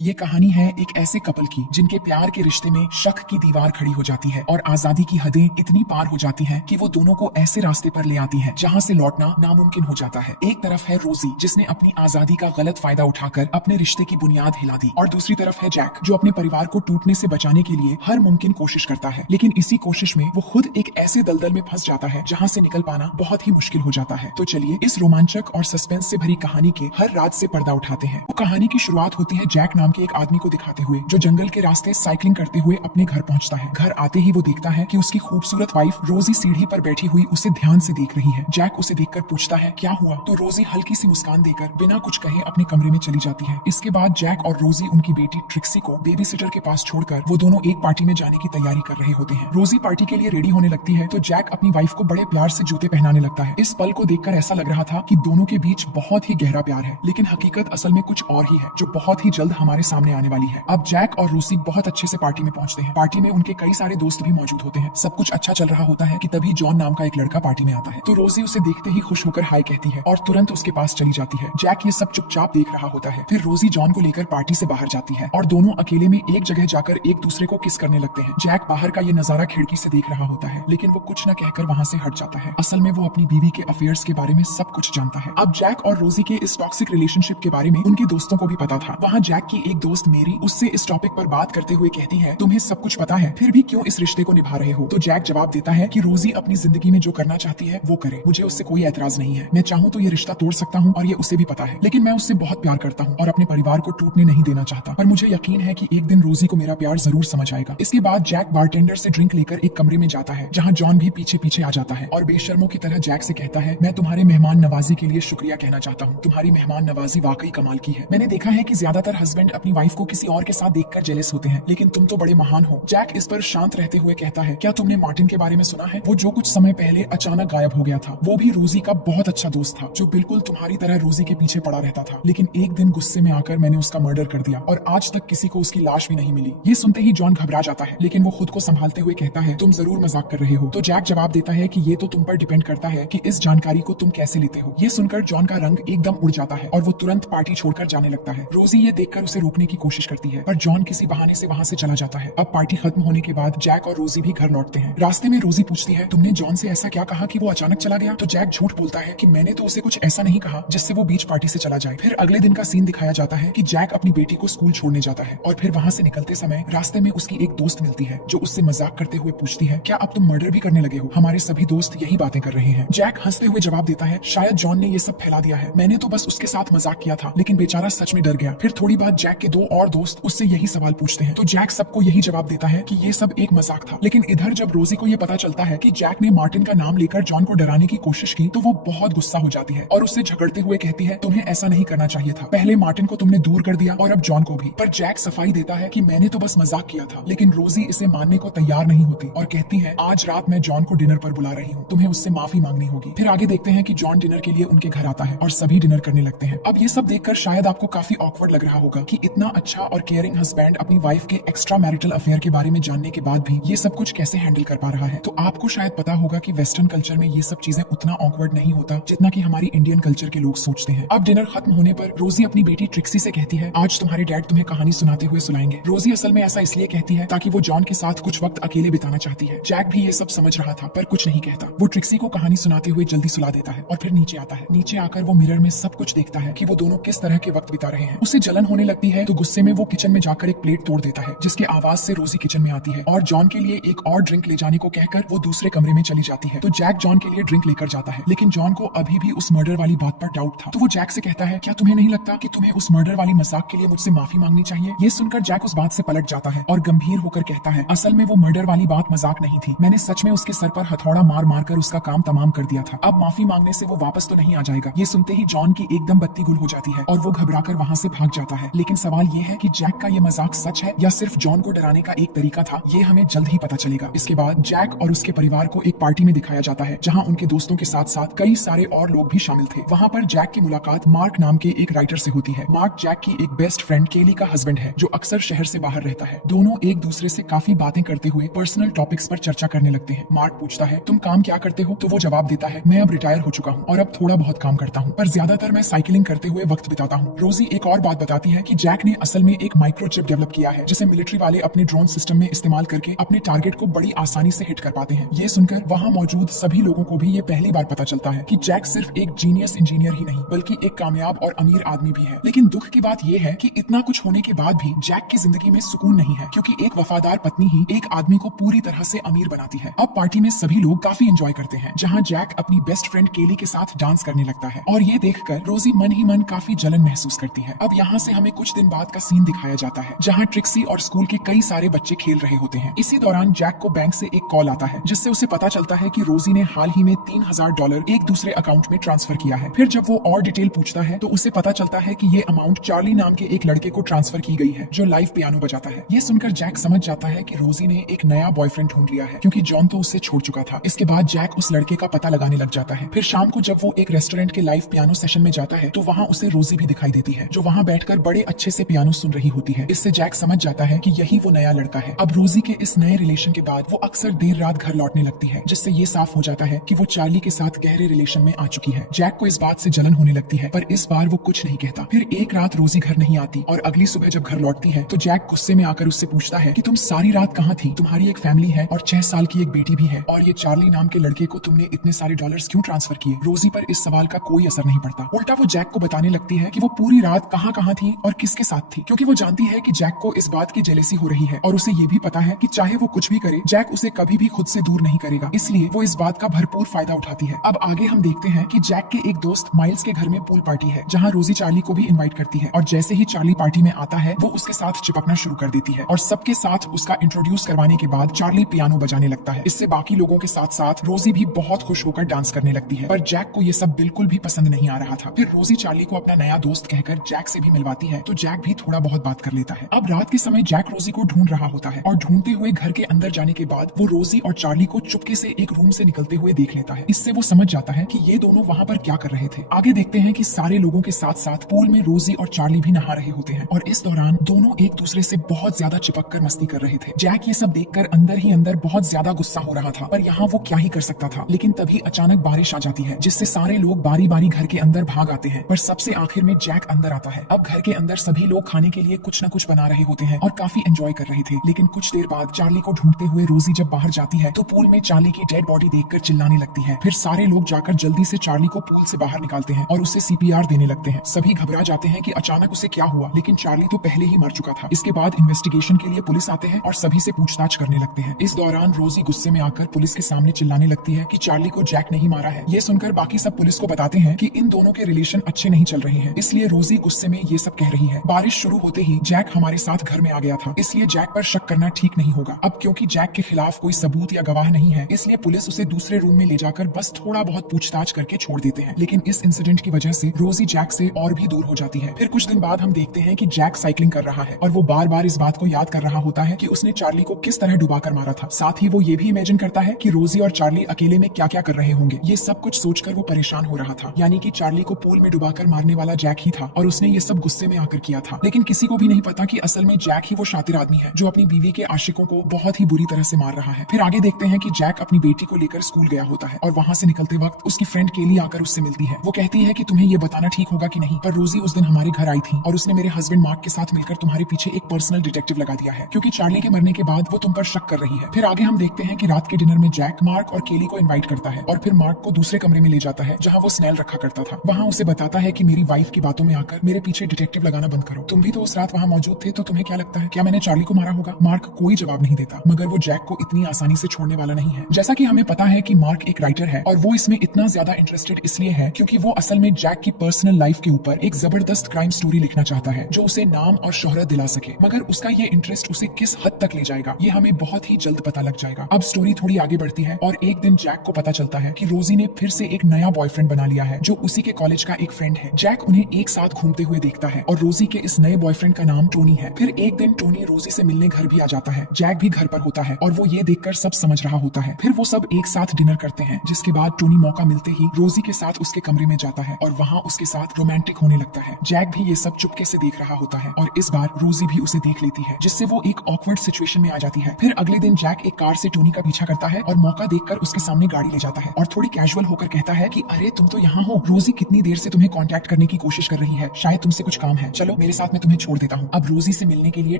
ये कहानी है एक ऐसे कपल की जिनके प्यार के रिश्ते में शक की दीवार खड़ी हो जाती है और आजादी की हदें इतनी पार हो जाती हैं कि वो दोनों को ऐसे रास्ते पर ले आती हैं जहां से लौटना नामुमकिन हो जाता है। एक तरफ है रोजी जिसने अपनी आजादी का गलत फायदा उठाकर अपने रिश्ते की बुनियाद हिला दी और दूसरी तरफ है जैक जो अपने परिवार को टूटने से बचाने के लिए हर मुमकिन कोशिश करता है, लेकिन इसी कोशिश में वो खुद एक ऐसे दलदल में फंस जाता है जहां से निकल पाना बहुत ही मुश्किल हो जाता है। तो चलिए इस रोमांचक और सस्पेंस से भरी कहानी के हर राज से पर्दा उठाते हैं। वो कहानी की शुरुआत होती है जैक नाम के एक आदमी को दिखाते हुए जो जंगल के रास्ते साइकिलिंग करते हुए अपने घर पहुंचता है। घर आते ही वो देखता है कि उसकी खूबसूरत वाइफ रोजी सीढ़ी पर बैठी हुई उसे ध्यान से देख रही है। जैक उसे देखकर पूछता है क्या हुआ, तो रोजी हल्की सी मुस्कान देकर बिना कुछ कहे अपने कमरे में चली जाती है। इसके बाद जैक और रोजी उनकी बेटी ट्रिक्सी को बेबी सिटर के पास छोड़कर वो दोनों एक पार्टी में जाने की तैयारी कर रहे होते हैं। रोजी पार्टी के लिए रेडी होने लगती है तो जैक अपनी वाइफ को बड़े प्यार से जूते पहनाने लगता है। इस पल को देखकर ऐसा लग रहा था कि दोनों के बीच बहुत ही गहरा प्यार है, लेकिन हकीकत असल में कुछ और ही है जो बहुत ही जल्द हमारे सामने आने वाली है। अब जैक और रोसी बहुत अच्छे से पार्टी में पहुंचते हैं। पार्टी में उनके कई सारे दोस्त भी मौजूद होते हैं। सब कुछ अच्छा चल रहा होता है कि तभी जॉन नाम का एक लड़का पार्टी में आता है। तो रोसी उसे देखते ही खुश होकर हाय कहती है और तुरंत उसके पास चली जाती है। जैक ये सब चुपचाप देख रहा होता है। फिर रोसी जॉन को लेकर पार्टी से बाहर जाती है और दोनों अकेले में एक जगह जाकर एक दूसरे को किस करने लगते हैं। जैक बाहर का ये नजारा खिड़की से देख रहा होता है, लेकिन वो कुछ न कहकर वहाँ से हट जाता है। असल में वो अपनी बीवी के अफेयर्स के बारे में सब कुछ जानता है। अब जैक और रोजी के इस टॉक्सिक रिलेशनशिप के बारे में उनके दोस्तों को भी पता था। वहाँ जैक की एक दोस्त मेरी उससे इस टॉपिक पर बात करते हुए कहती है तुम्हें सब कुछ पता है फिर भी क्यों इस रिश्ते को निभा रहे हो। तो जैक जवाब देता है कि रोजी अपनी जिंदगी में जो करना चाहती है वो करे, मुझे उससे कोई एतराज नहीं है। मैं चाहूँ तो ये रिश्ता तोड़ सकता हूँ और ये उसे भी पता है, लेकिन मैं उससे बहुत प्यार करता हूँ और अपने परिवार को टूटने नहीं देना चाहता। पर मुझे यकीन है कि एक दिन रोजी को मेरा प्यार जरूर समझ आएगा। इसके बाद जैक बारटेंडर से ड्रिंक लेकर एक कमरे में जाता है जहाँ जॉन भी पीछे पीछे आ जाता है और बेशर्मों की तरह जैक से कहता है मैं तुम्हारे मेहमान नवाजी के लिए शुक्रिया कहना चाहता हूँ। तुम्हारी मेहमान नवाजी वाकई कमाल की है। मैंने देखा है कि ज्यादातर हस्बैंड अपनी वाइफ को किसी और के साथ देखकर जेलस होते हैं, लेकिन तुम तो बड़े महान हो। जैक इस पर शांत रहते हुए कहता है क्या तुमने मार्टिन के बारे में सुना है, वो जो कुछ समय पहले अचानक गायब हो गया था। वो भी रोजी का बहुत अच्छा दोस्त था जो बिल्कुल तुम्हारी तरह रोजी के पीछे पड़ा रहता था, लेकिन एक दिन गुस्से में आकर मैंने उसका मर्डर कर दिया और आज तक किसी को उसकी लाश भी नहीं मिली। ये सुनते ही जॉन घबरा जाता है, लेकिन वो खुद को संभालते हुए कहता है तुम जरूर मजाक कर रहे हो। तो जैक जवाब देता है कि ये तो तुम पर डिपेंड करता है कि इस जानकारी को तुम कैसे लेते हो। ये सुनकर जॉन का रंग एकदम उड़ जाता है और वो तुरंत पार्टी छोड़कर जाने लगता है। रोजी ये देखकर उसे रोकने की कोशिश करती है, पर जॉन किसी बहाने से वहाँ से चला जाता है। अब पार्टी खत्म होने के बाद जैक और रोजी भी घर लौटते हैं। रास्ते में रोजी पूछती है तुमने जॉन से ऐसा क्या कहा कि वो अचानक चला गया। तो जैक झूठ बोलता है कि मैंने तो उसे कुछ ऐसा नहीं कहा जिससे वो बीच पार्टी से चला जाए। फिर अगले दिन का सीन दिखाया जाता है कि जैक अपनी बेटी को स्कूल छोड़ने जाता है और फिर वहाँ से निकलते समय रास्ते में उसकी एक दोस्त मिलती है जो उससे मजाक करते हुए पूछती है क्या अब तुम मर्डर भी करने लगे हो, हमारे सभी दोस्त यही बातें कर रहे हैं। जैक हंसते हुए जवाब देता है शायद जॉन ने ये सब फैला दिया है, मैंने तो बस उसके साथ मजाक किया था, लेकिन बेचारा सच में डर गया। फिर थोड़ी बात जैक के दो और दोस्त उससे यही सवाल पूछते हैं तो जैक सबको यही जवाब देता है कि ये सब एक मजाक था। लेकिन इधर जब रोजी को ये पता चलता है कि जैक ने मार्टिन का नाम लेकर जॉन को डराने की कोशिश की तो वो बहुत गुस्सा हो जाती है और उससे झगड़ते हुए कहती है तुम्हें ऐसा नहीं करना चाहिए था, पहले मार्टिन को तुमने दूर कर दिया और अब जॉन को भी। पर जैक सफाई देता है कि मैंने तो बस मजाक किया था, लेकिन रोजी इसे मानने को तैयार नहीं होती और कहती है आज रात मैं जॉन को डिनर पर बुला रही हूँ, तुम्हें उससे माफी मांगनी होगी। फिर आगे देखते हैं कि जॉन डिनर के लिए उनके घर आता है और सभी डिनर करने लगते हैं। अब ये सब देखकर शायद आपको काफी ऑकवर्ड लग रहा होगा कि इतना अच्छा और केयरिंग हस्बैंड अपनी वाइफ के एक्स्ट्रा मैरिटल अफेयर के बारे में जानने के बाद भी ये सब कुछ कैसे हैंडल कर पा रहा है। तो आपको शायद पता होगा कि वेस्टर्न कल्चर में ये सब चीजें उतना ऑकवर्ड नहीं होता जितना कि हमारी इंडियन कल्चर के लोग सोचते हैं। अब डिनर खत्म होने पर रोजी अपनी बेटी ट्रिक्सी से कहती है आज तुम्हारे डैड तुम्हें कहानी सुनाते हुए सुनाएंगे। रोजी असल में ऐसा इसलिए कहती है ताकि वो जॉन के साथ कुछ वक्त अकेले बिताना चाहती है। जैक भी ये सब समझ रहा था पर कुछ नहीं कहता। वो ट्रिक्सी को कहानी सुनाते हुए जल्दी सुला देता है और फिर नीचे आता है। नीचे आकर वो मिरर में सब कुछ देखता है कि वो दोनों किस तरह के वक्त बिता रहे हैं। उसे जलन होने लगती है तो गुस्से में वो किचन में जाकर एक प्लेट तोड़ देता है जिसके आवाज से रोजी किचन में आती है और जॉन के लिए एक और ड्रिंक ले जाने को कहकर वो दूसरे कमरे में चली जाती है। तो जैक जॉन के लिए ड्रिंक लेकर जाता है, लेकिन जॉन को अभी भी उस मर्डर वाली बात पर डाउट था। तो वो जैक से कहता है क्या तुम्हें नहीं लगता कि तुम्हें उस मर्डर वाली मजाक के लिए मुझसे माफी मांगनी चाहिए। ये सुनकर जैक उस बात से पलट जाता है और गंभीर होकर कहता है असल में वो मर्डर वाली बात मजाक नहीं थी, मैंने सच में उसके सर पर हथौड़ा मार मार कर उसका काम तमाम कर दिया था। अब माफी मांगने से वो वापस तो नहीं आ जाएगा। ये सुनते ही जॉन की एकदम बत्ती गुल हो जाती है और वो घबराकर वहाँ से भाग जाता है। लेकिन सवाल ये है कि जैक का ये मजाक सच है या सिर्फ जॉन को डराने का एक तरीका था, ये हमें जल्द ही पता चलेगा। इसके बाद जैक और उसके परिवार को एक पार्टी में दिखाया जाता है जहाँ उनके दोस्तों के साथ साथ कई सारे और लोग भी शामिल थे। वहाँ पर जैक की मुलाकात मार्क नाम के एक राइटर से होती है। मार्क जैक की एक बेस्ट फ्रेंड केली का हस्बैंड है जो अक्सर शहर से बाहर रहता है। दोनों एक दूसरे से काफी बातें करते हुए पर्सनल टॉपिक्स पर चर्चा करने लगते हैं। मार्क पूछता है तुम काम क्या करते हो, तो वो जवाब देता है मैं अब रिटायर हो चुका हूँ और अब थोड़ा बहुत काम करता हूँ, पर ज्यादातर मैं साइकिलिंग करते हुए वक्त बिताता हूँ। रोजी एक और बात बताती है कि जैक ने असल में एक माइक्रोचिप डेवलप किया है जिसे मिलिट्री वाले अपने ड्रोन सिस्टम में इस्तेमाल करके अपने टारगेट को बड़ी आसानी से हिट कर पाते हैं। ये सुनकर वहाँ मौजूद सभी लोगों को भी ये पहली बार पता चलता है कि जैक सिर्फ एक जीनियस इंजीनियर ही नहीं बल्कि एक कामयाब और अमीर आदमी भी है। लेकिन दुख की बात यह है कि इतना कुछ होने के बाद भी जैक की जिंदगी में सुकून नहीं है, क्योंकि एक वफादार पत्नी ही एक आदमी को पूरी तरह से अमीर बनाती है। अब पार्टी में सभी लोग काफी एंजॉय करते हैं, जहाँ जैक अपनी बेस्ट फ्रेंड केली के साथ डांस करने लगता है और ये देखकर रोजी मन ही मन काफी जलन महसूस करती है। अब यहाँ से हमें कुछ दिन बाद का सीन दिखाया जाता है, जहाँ ट्रिक्सी और स्कूल के कई सारे बच्चे खेल रहे होते हैं। इसी दौरान जैक को बैंक से एक कॉल आता है जिससे उसे पता चलता है कि रोजी ने हाल ही में $3000 एक दूसरे अकाउंट में ट्रांसफर किया है। फिर जब वो और डिटेल पूछता है तो उसे पता चलता है कि ये अमाउंट चार्ली नाम के एक लड़के को ट्रांसफर की गई है जो लाइव पियानो बजाता है। ये सुनकर जैक समझ जाता है कि रोजी ने एक नया बॉयफ्रेंड ढूंढ लिया है, क्योंकि जॉन तो उससे छोड़ चुका था। इसके बाद जैक उस लड़के का पता लगाने लग जाता है। फिर शाम को जब वो एक रेस्टोरेंट के लाइव पियानो सेशन में जाता है तो वहाँ उसे रोजी भी दिखाई देती है, जो वहाँ बैठकर बड़े अच्छे से पियानो सुन रही होती है। इससे जैक समझ जाता है कि यही वो नया लड़का है। अब रोजी के इस नए रिलेशन के बाद वो अक्सर देर रात घर लौटने लगती है, जिससे ये साफ हो जाता है कि वो चार्ली के साथ गहरे रिलेशन में आ चुकी है। जैक को इस बात से जलन होने लगती है, पर इस बार वो कुछ नहीं कहता। फिर एक रात रोजी घर नहीं आती और अगली सुबह जब घर लौटती है तो जैक गुस्से में आकर उससे पूछता है कि तुम सारी रात कहाँ थी? तुम्हारी एक फैमिली है और 6 साल की एक बेटी भी है, और ये चार्ली नाम के लड़के को तुमने इतने सारे डॉलर्स क्यों ट्रांसफर किए? रोजी पर इस सवाल का कोई असर नहीं पड़ता। उल्टा वो जैक को बताने लगती है कि वो पूरी रात कहाँ थी और किसके साथ थी, क्योंकि वो जानती है कि जैक को इस बात की जेलेसी हो रही है और उसे ये भी पता है कि चाहे वो कुछ भी करे, जैक उसे कभी भी खुद से दूर नहीं करेगा। इसलिए वो इस बात का भरपूर फायदा उठाती है। अब आगे हम देखते हैं कि जैक के एक दोस्त माइल्स के घर में पूल पार्टी है, जहाँ रोजी चार्ली को भी इन्वाइट करती है, और जैसे ही चार्ली पार्टी में आता है वो उसके साथ चिपकना शुरू कर देती है और सबके साथ उसका इंट्रोड्यूस करवाने के बाद चार्ली पियानो बजाने लगता है। इससे बाकी लोगों के साथ साथ रोजी भी बहुत खुश होकर डांस करने लगती है, पर जैक को ये सब बिल्कुल भी पसंद नहीं आ रहा था। फिर रोजी चार्ली को अपना नया दोस्त कहकर जैक से भी मिलवाती है, तो जैक भी थोड़ा बहुत बात कर लेता है। अब रात के समय जैक रोजी को ढूंढ रहा होता है और ढूंढते हुए घर के अंदर जाने के बाद वो रोजी और चार्ली को चुपके से एक रूम से निकलते हुए देख लेता है। इससे वो समझ जाता है कि ये दोनों वहाँ पर क्या कर रहे थे। आगे देखते हैं कि सारे लोगों के साथ साथ पूल में रोजी और चार्ली भी नहा रहे होते हैं और इस दौरान दोनों एक दूसरे से बहुत ज्यादा चिपक कर मस्ती कर रहे थे। जैक ये सब देखकर अंदर ही अंदर बहुत ज्यादा गुस्सा हो रहा था, पर यहाँ वो क्या ही कर सकता था। लेकिन तभी अचानक बारिश आ जाती है, जिससे सारे लोग बारी बारी घर के अंदर भाग आते हैं, पर सबसे आखिर में जैक अंदर आता है। अब घर के अंदर सभी लोग खाने के लिए कुछ न कुछ बना रहे होते हैं और काफी एंजॉय कर रहे थे। लेकिन कुछ देर बाद चार्ली को ढूंढते हुए रोजी जब बाहर जाती है तो पूल में चार्ली की डेड बॉडी देखकर चिल्लाने लगती है। फिर सारे लोग जाकर जल्दी से चार्ली को पूल से बाहर निकालते हैं और उसे सीपीआर देने लगते हैं। सभी घबरा जाते हैं कि अचानक उसे क्या हुआ, लेकिन चार्ली तो पहले ही मर चुका था। इसके बाद इन्वेस्टिगेशन के लिए पुलिस आते हैं और सभी से पूछताछ करने लगते हैं। इस दौरान रोजी गुस्से में आकर पुलिस के सामने चिल्लाने लगती है कि चार्ली को जैक नहीं मारा है। ये सुनकर बाकी सब पुलिस को बताते हैं कि इन दोनों के रिलेशन अच्छे नहीं चल रहे हैं, इसलिए रोजी गुस्से में ये सब कह रही है। बारिश शुरू होते ही जैक हमारे साथ घर में आ गया था, इसलिए जैक पर शक करना ठीक नहीं होगा। अब क्योंकि जैक के खिलाफ कोई सबूत या गवाह नहीं है, इसलिए पुलिस उसे दूसरे रूम में ले जाकर बस थोड़ा बहुत पूछताछ करके छोड़ देते हैं। लेकिन इस इंसिडेंट की वजह से रोजी जैक से और भी दूर हो जाती है। फिर कुछ दिन बाद हम देखते हैं कि जैक साइकिलिंग कर रहा है और वो बार बार इस बात को याद कर रहा होता है कि उसने चार्ली को किस तरह डुबाकर मारा था। साथ ही वो ये भी इमेजिन करता है कि रोजी और चार्ली अकेले में क्या क्या कर रहे होंगे। ये सब कुछ सोचकर वो परेशान हो रहा था, यानी कि चार्ली को पूल में डुबाकर मारने वाला जैक ही था और उसने ये सब गुस्से में आकर किया था। लेकिन किसी को भी नहीं पता कि असल में जैक ही वो शातिर आदमी है जो अपनी बीवी के आशिकों को बहुत ही बुरी तरह से मार रहा है। फिर आगे देखते हैं कि जैक अपनी बेटी को लेकर स्कूल गया होता है और वहाँ से निकलते वक्त उसकी फ्रेंड केली आकर उससे मिलती है। वो कहती है कि तुम्हें ये बताना ठीक होगा कि नहीं, पर रोजी उस दिन हमारे घर आई थी और उसने मेरे हस्बैंड मार्क के साथ मिलकर तुम्हारे पीछे एक पर्सनल डिटेक्टिव लगा दिया है, क्योंकि चार्ली के मरने के बाद वो तुम पर शक कर रही है। फिर आगे हम देखते हैं कि रात के डिनर में जैक मार्क और केली को इन्वाइट करता है और फिर मार्क को दूसरे कमरे में ले जाता है जहाँ वो स्नेल रखा करता था। वहाँ उसे बताता है कि मेरी वाइफ की बातों में आकर मेरे पीछे डिटेक्टिव लगाना बंद करो। तुम भी तो उस रात वहाँ मौजूद थे, तो तुम्हें क्या लगता है, क्या मैंने चार्ली को मारा होगा? मार्क कोई जवाब नहीं देता, मगर वो जैक को इतनी आसानी से छोड़ने वाला नहीं है। जैसा कि हमें पता है कि मार्क एक राइटर है और वो इसमें इतना ज्यादा इंटरेस्टेड इसलिए है क्योंकि वो असल में जैक की पर्सनल लाइफ के ऊपर एक जबरदस्त क्राइम स्टोरी लिखना चाहता है जो उसे नाम और शोहरत दिला सके। मगर उसका ये इंटरेस्ट उसे किस हद तक ले जाएगा ये हमें बहुत ही जल्द पता लग जाएगा। अब स्टोरी थोड़ी आगे बढ़ती है और एक दिन जैक को पता चलता है कि रोजी ने फिर से एक नया बॉयफ्रेंड बना लिया है जो उसी के कॉलेज का एक फ्रेंड है। जैक उन्हें एक साथ घूमते हुए देखता है और रोजी के इस नए बॉयफ्रेंड का नाम टोनी है। फिर एक दिन टोनी रोजी से मिलने घर भी आ जाता है। जैक भी घर पर होता है और वो ये देखकर सब समझ रहा होता है। फिर वो सब एक साथ डिनर करते हैं, जिसके बाद टोनी मौका मिलते ही रोजी के साथ उसके कमरे में जाता है और वहाँ उसके साथ रोमांटिक होने लगता है। जैक भी ये सब चुपके से देख रहा होता है और इस बार रोजी भी उसे देख लेती है, जिससे वो एक ऑकवर्ड सिचुएशन में आ जाती है। फिर अगले दिन जैक एक कार से टोनी का पीछा करता है और मौका देखकर उसके सामने गाड़ी ले जाता है और थोड़ी कैजुअल होकर कहता है कि अरे तुम तो यहाँ हो, रोजी कितनी देर से तुम्हें कांटेक्ट करने की कोशिश कर रही है, शायद तुमसे कुछ काम है, चलो मेरे साथ मैं तुम्हें छोड़ देता हूँ। अब रोजी से मिलने के लिए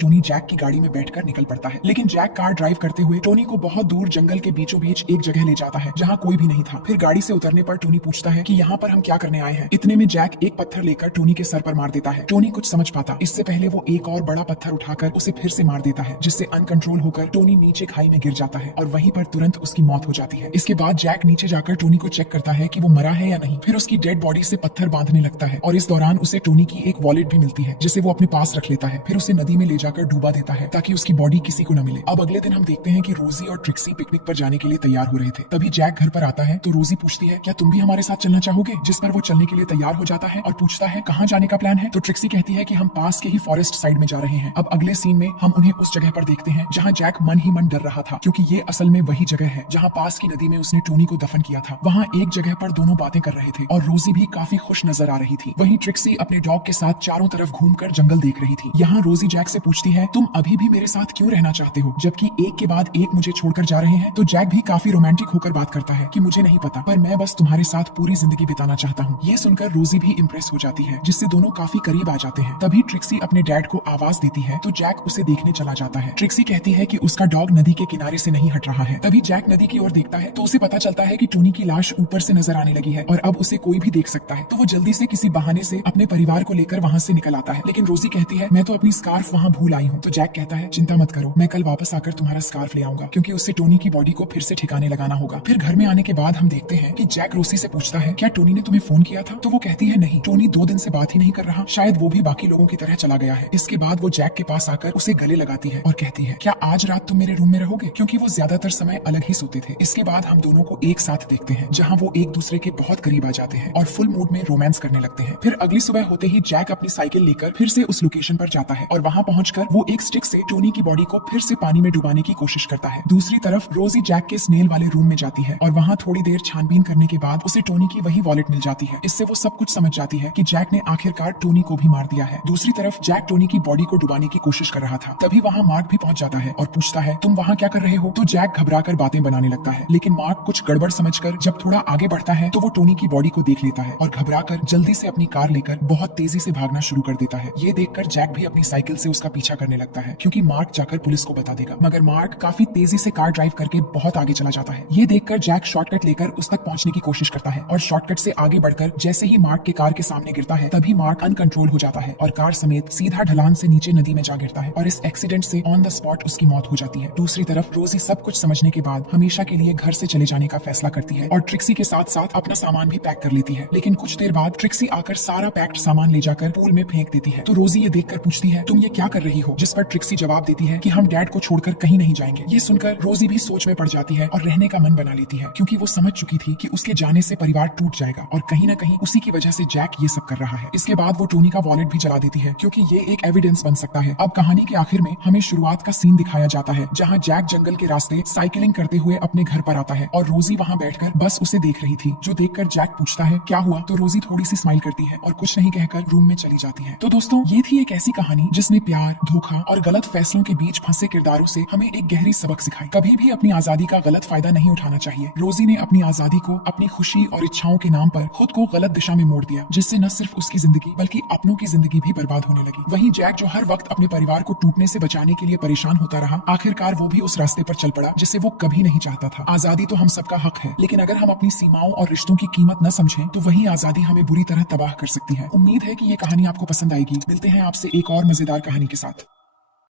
टोनी जैक की गाड़ी में बैठकर निकल पड़ता है, लेकिन जैक कार ड्राइव करते हुए टोनी को बहुत दूर जंगल के बीचों बीच एक जगह ले जाता है जहाँ कोई भी नहीं था। फिर गाड़ी से उतरने पर टोनी पूछता है कि यहाँ पर हम क्या करने आए हैं। इतने में जैक एक पत्थर लेकर टोनी के सर पर मार देता है। टोनी कुछ समझ पाता इससे पहले वो एक और बड़ा पत्थर उठाकर उसे फिर से मार देता है, जिससे अनकंट्रोल होकर टोनी नीचे खाई में गिर जाता है और वहीं पर तुरंत उसकी मौत हो जाती है। इसके बाद जैक नीचे जाकर टोनी को चेक करता है कि वो मरा है या नहीं। फिर उसकी डेड बॉडी से पत्थर बांधने लगता है और इस दौरान उसे टोनी की एक वॉलेट भी मिलती है जिसे वो अपने पास रख लेता है। फिर उसे नदी में ले जाकर डूबा देता है ताकि उसकी बॉडी किसी को न मिले। अब अगले दिन हम देखते हैं कि रोजी और ट्रिक्सी पिकनिक पर जाने के लिए तैयार हो रहे थे। तभी जैक घर पर आता है तो रोजी पूछती है क्या तुम भी हमारे साथ चलना चाहोगे, जिस पर वो चलने के लिए तैयार हो जाता है और पूछता है कहाँ जाने का प्लान है। तो ट्रिक्सी कहती है कि हम पास के ही फॉरेस्ट साइड में जा रहे हैं। अब अगले सीन में हम उन्हें उस जगह पर देखते हैं जहाँ जैक मन ही मन डर रहा था, क्योंकि ये असल में वही जगह है जहाँ पास की नदी में उसने टोनी को दफन किया था। वहाँ एक जगह पर दोनों बातें कर रहे थे और रोजी भी काफी खुश नजर आ रही थी। वहीं ट्रिक्सी अपने डॉग के साथ चारों तरफ घूमकर जंगल देख रही थी। यहाँ रोजी जैक से पूछती है तुम अभी भी मेरे साथ क्यों रहना चाहते हो, जबकि एक के बाद एक मुझे छोड़कर जा रहे हैं। तो जैक भी काफी रोमांटिक होकर बात करता है कि मुझे नहीं पता, पर मैं बस तुम्हारे साथ पूरी जिंदगी बिताना चाहता हूँ। ये सुनकर रोजी भी इम्प्रेस हो जाती है, जिससे दोनों काफी करीब आ जाते हैं। तभी ट्रिक्सी अपने डैड को आवाज देती है तो जैक उसे देखने चला जाता है। ट्रिक्सी कहती है कि उसका डॉग नदी के किनारे से नहीं हट रहा है। तभी जैक नदी की ओर देखता है तो उसे पता चलता है कि टोनी की लाश ऊपर से नजर आने लगी है और अब उसे कोई भी देख सकता है। तो वो जल्दी से किसी बहाने से अपने परिवार को लेकर वहाँ से निकल आता है, लेकिन रोजी कहती है मैं तो अपनी स्कार्फ वहाँ भूल आई हूँ। तो जैक कहता है चिंता मत करो, मैं कल वापस आकर तुम्हारा स्कार्फ ले आऊंगा, क्योंकि उससे टोनी की बॉडी को फिर से ठिकाने लगाना होगा। फिर घर में आने के बाद हम देखते हैं कि जैक रोसी से पूछता है क्या टोनी ने तुम्हें फोन किया था। तो वो कहती है नहीं, टोनी 2 दिन से बात ही नहीं कर रहा, शायद वो भी बाकी लोगों की तरह चला गया है। इसके बाद वो जैक के पास आकर उसे गले लगाती है और कहती है क्या आज रात तुम मेरे रूम में रहोगे, क्योंकि वो ज्यादातर समय अलग ही सोते थे। इसके बाद हम दोनों को एक साथ देखते हैं जहाँ वो एक दूसरे के बहुत करीब आ जाते हैं और फुल मूड में रोमांस करने लगते हैं। फिर अगली सुबह होते ही जैक अपनी साइकिल लेकर फिर से उस लोकेशन पर जाता है और वहाँ पहुंचकर वो एक स्टिक से टोनी की बॉडी को फिर से पानी में डुबाने की कोशिश करता है। दूसरी तरफ रोजी जैक के स्नेल वाले रूम में जाती है और वहाँ थोड़ी देर छानबीन करने के बाद उसे टोनी की वही वॉलेट मिल जाती है। इससे वो सब कुछ समझ जाती है कि जैक ने आखिरकार टोनी को भी मार दिया है। दूसरी तरफ जैक टोनी की बॉडी को डुबाने की कोशिश कर रहा था। तभी वहाँ मार्क भी पहुंच जाता है और पूछता है तुम वहाँ क्या कर रहे हो। तो जैक घबराकर बातें बनाने लगता है, लेकिन मार्क कुछ गड़बड़ समझकर जब थोड़ा आगे बढ़ता है तो वो टोनी की बॉडी को देख लेता है और घबराकर जल्दी से अपनी कार लेकर बहुत तेजी से भागना शुरू कर देता है। ये देखकर जैक भी अपनी साइकिल से उसका पीछा करने लगता है, क्योंकि मार्क जाकर पुलिस को बता देगा। मगर मार्क काफी तेजी से कार ड्राइव करके बहुत आगे चला जाता है। ये देखकर जैक शॉर्टकट लेकर उस तक पहुंचने की कोशिश करता है और शॉर्टकट से आगे बढ़कर जैसे ही मार्क के कार के सामने गिरता है तभी मार्क अनकंट्रोल हो जाता है और कार समेत सीधा ढलान से नीचे नदी में जा गिरता है और इस एक्सीडेंट से ऑन द स्पॉट उसकी मौत हो जाती है। दूसरी तरफ रोजी सब कुछ समझने के बाद हमेशा के लिए घर से चले जाने का फैसला करती है और ट्रिक्सी के साथ साथ अपना सामान भी पैक कर लेती है। लेकिन कुछ देर बाद ट्रिक्सी आकर सारा पैक्ड सामान ले जाकर पूल में फेंक देती है। तो रोजी ये देखकर पूछती है तुम ये क्या कर रही हो, जिस पर ट्रिक्सी जवाब देती है कि हम डैड को छोड़कर कहीं नहीं जाएंगे। ये सुनकर रोजी भी सोच में पड़ जाती है और रहने का मन बना लेती है, क्योंकि वो समझ चुकी थी कि उसके जाने से परिवार टूट जाएगा और कहीं न कहीं उसी की वजह से जैक ये सब कर रहा है। इसके बाद वो टोनी का वॉलेट भी जला देती है, क्योंकि ये एक एविडेंस बन सकता है। अब कहानी के आखिर में हमें शुरुआत का सीन दिखाया जाता है जहाँ जैक जंगल के रास्ते साइकिलिंग करते हुए अपने घर पर आता है और रोजी वहाँ बैठकर बस उसे देख रही थी। जो देखकर जैक पूछता है क्या हुआ, तो रोजी थोड़ी सी स्माइल करती है और कुछ नहीं कहकर रूम में चली जाती है। तो दोस्तों ये थी एक ऐसी कहानी जिसने प्यार, धोखा और गलत फैसलों के बीच फंसे किरदारों से हमें एक गहरी सबक सिखाई। कभी भी अपनी आजादी का गलत फायदा नहीं उठाना चाहिए। रोजी ने अपनी आजादी को अपनी खुशी और इच्छाओं के नाम पर खुद को गलत दिशा में मोड़ दिया, जिससे न सिर्फ उसकी जिंदगी बल्कि अपनों की जिंदगी भी बर्बाद होने लगी। वहीं जैक जो हर वक्त अपने परिवार को टूटने से बचाने के लिए परेशान होता रहा, आखिरकार वो भी उस रास्ते पर चल पड़ा जिसे वो कभी नहीं चाहता था। आजादी तो हम सबका हक है, लेकिन अगर हम अपनी सीमाओं और रिश्तों की कीमत न समझें तो वही आजादी हमें बुरी तरह तबाह कर सकती है। उम्मीद है कि ये कहानी आपको पसंद आएगी। मिलते हैं आपसे एक और मजेदार कहानी के साथ।